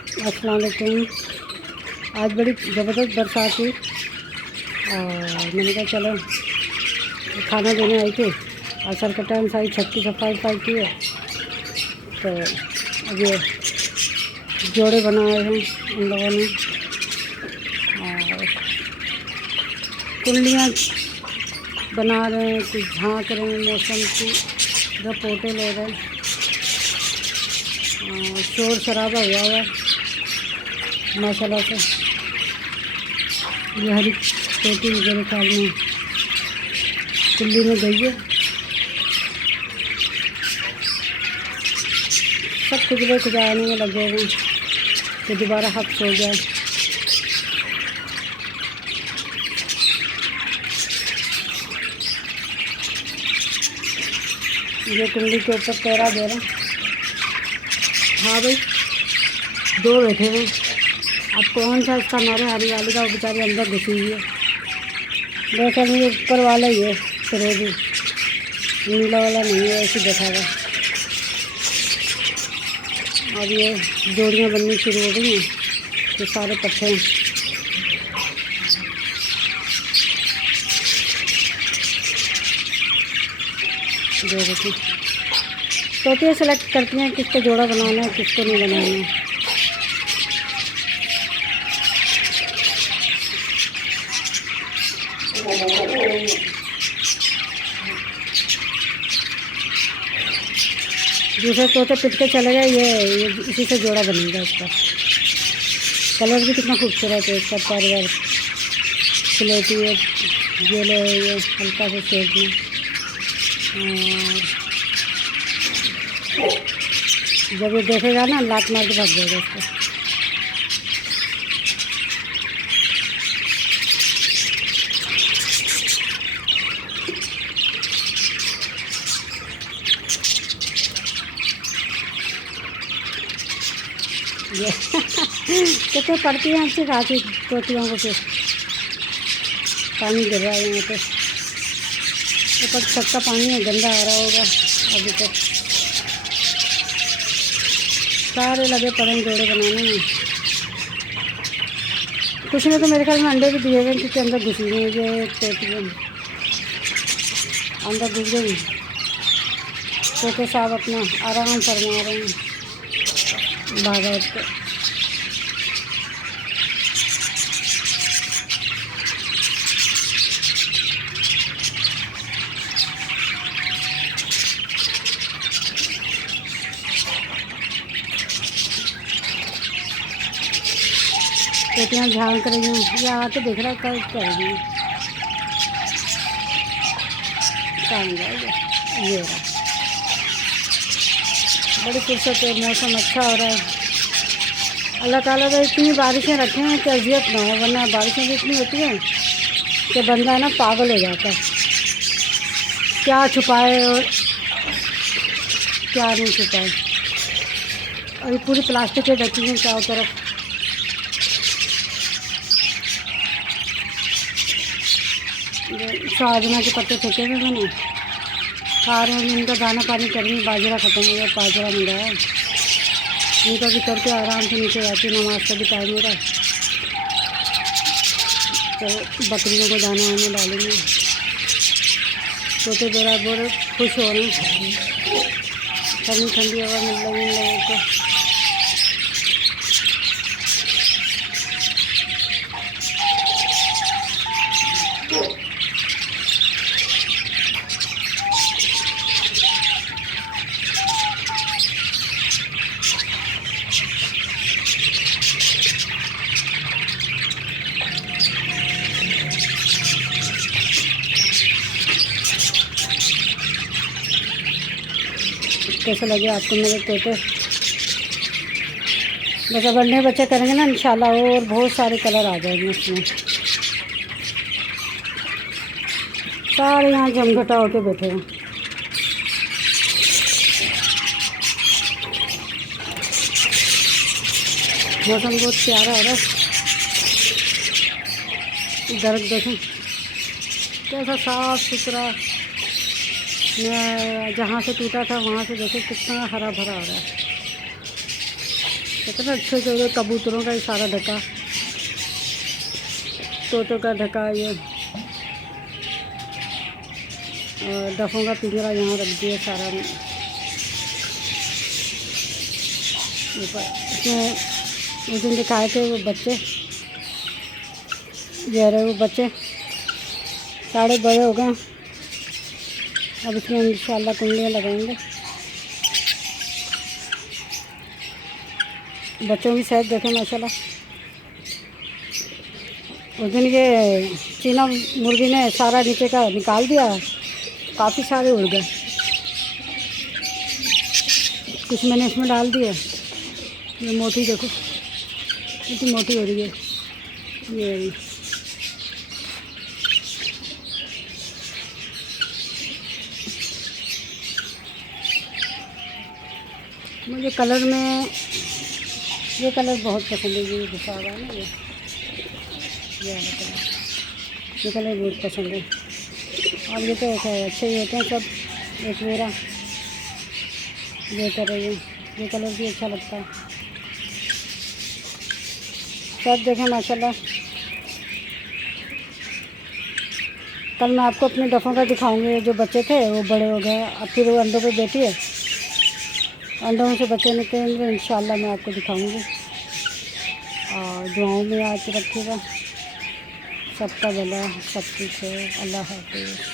अस्सलाम वालेकुम। आज बड़ी ज़बरदस्त बरसात हुई और मैंने कहा चलो खाना देने आई थी। असर का टाइम सारी छत की सफाई की है, तो अब ये जोड़े बनाए हैं उन लोगों ने और कुंडलियाँ बना रहे हैं, कुछ झाँक रहे हैं, मौसम की रिपोर्टें ले रहे हैं और शोर शराबा हुआ है माशाल्लाह से। ये हरी तोती मेरे ख्याल में कुल्ली में गई है। सब खुजले खुजाने में लगे हुए तो दोबारा हफ्स हो गया। ये कुंडली के ऊपर पैरा दे रहा। हाँ भाई, दो बैठे हुए। अब कौन सा इसका मारे, हरियाली का, वो बेचारी अंदर घुसी हुई है। देखा नहीं, ऊपर वाला ही है फिरोजी, नीला वाला नहीं है, ऐसे बैठा हुआ। अब ये जोड़ियाँ बननी शुरू हो गई हैं, ये सारे पट्टे हैं। देखो तोतियाँ सेलेक्ट करती हैं किसको जोड़ा बनाना है, किसको नहीं बनाना है। दूसरे तोते पिट के चले गए, ये इसी से जोड़ा बनेगा इसका। कलर भी कितना खूबसूरत है इसका, पर स्लेटी है, येलो है, ये हल्का से शेड में। और जब ये देखेगा ना, लात मार के भाग जाएगा इसको। ये कितने पड़ती हैं अच्छी खासी तोतियों को। फिर पानी गिर रहा है यहाँ पे, ऊपर छत का पानी है, गंदा आ रहा होगा अभी तक। सारे लगे पड़े हैं जोड़े बनाने में। कुछ ने तो मेरे ख्याल में अंडे भी दिए हुए, क्योंकि अंदर घुसी हुई है ये तोतियाँ, अंदर घुस गई। तोते साहब अपना आराम फरमा रहे हैं बागैत पे। तोतियाँ झांक रही हैं, ये आके देख रहा है कल कर रही हैं। काम जाएगा ये रहा। बड़ी फुर्सत है, मौसम अच्छा हो रहा है। अल्लाह ताला ने इतनी बारिशें रखे हैं कि अजियत ना हो, वरना बारिशें भी इतनी होती हैं कि बंदा ना पागल हो जाता है। क्या छुपाए और क्या नहीं छुपाए। और ये पूरी प्लास्टिक के ढकी हैं चारों तरफ। साजना के पत्ते फेंके हुए मैंने, खा रहे हैं। इनका दाना पानी करेंगे, बाजरा ख़त्म हो गया, बाजरा मंगाया। इनका भी करके आराम से नीचे जाती, नमाज का भी टाइम हो रहा है, तो बकरियों को दाना वाना डालेंगे। तोते बराबर खुश हो रहे हैं, ठंडी ठंडी हवा मिल रही इन लोगों को। कैसे लगे आपको मेरे तोते? बस अब नए बच्चे करेंगे ना इंशाल्लाह, और बहुत सारे कलर आ जाएंगे इसमें। सारे यहाँ जमघटा होके बैठे हैं। मौसम बहुत प्यारा हो रहा है। दरख्त देखें कैसा साफ सुथरा, जहाँ से टूटा था वहाँ से देखें कितना हरा भरा हो रहा है। कितना अच्छे से कबूतरों का ही सारा ढका, तोतों का ढका, ये डफों का पिंजरा यहाँ रख दिया सारा ऊपर। इसमें उस दिन दिखाए थे वो बच्चे, ये रहे वो बच्चे, सारे बड़े हो गए। अब इसमें इंशाल्लाह कुंडियाँ लगाएंगे। बच्चों की सेहत देखें माशाल्लाह। उस दिन ये चीना मुर्गी ने सारा नीचे का निकाल दिया, काफ़ी सारे उड़ गए। कुछ मैंने इसमें डाल दिया। ये मोटी देखो कितनी मोटी हो रही है ये। मुझे कलर में ये कलर बहुत पसंद है, ये घुसा हुआ है ना, ये वाला कलर, ये कलर बहुत पसंद है। और ये तो अच्छे ही होते हैं सब, एक मेरा ये कलर है, ये कलर भी अच्छा लगता है। सब देखें माशाल्लाह। कल मैं आपको अपने डफों का दिखाऊंगी, जो बच्चे थे वो बड़े हो गए, अब फिर वो अंडों पे बैठी है, अंडों से बच्चे निकलेंगे इंशाल्लाह मैं आपको दिखाऊंगी। और दुआओं में याद रखिएगा। सबका भला, सब कुछ है। अल्लाह हाफ़िज़।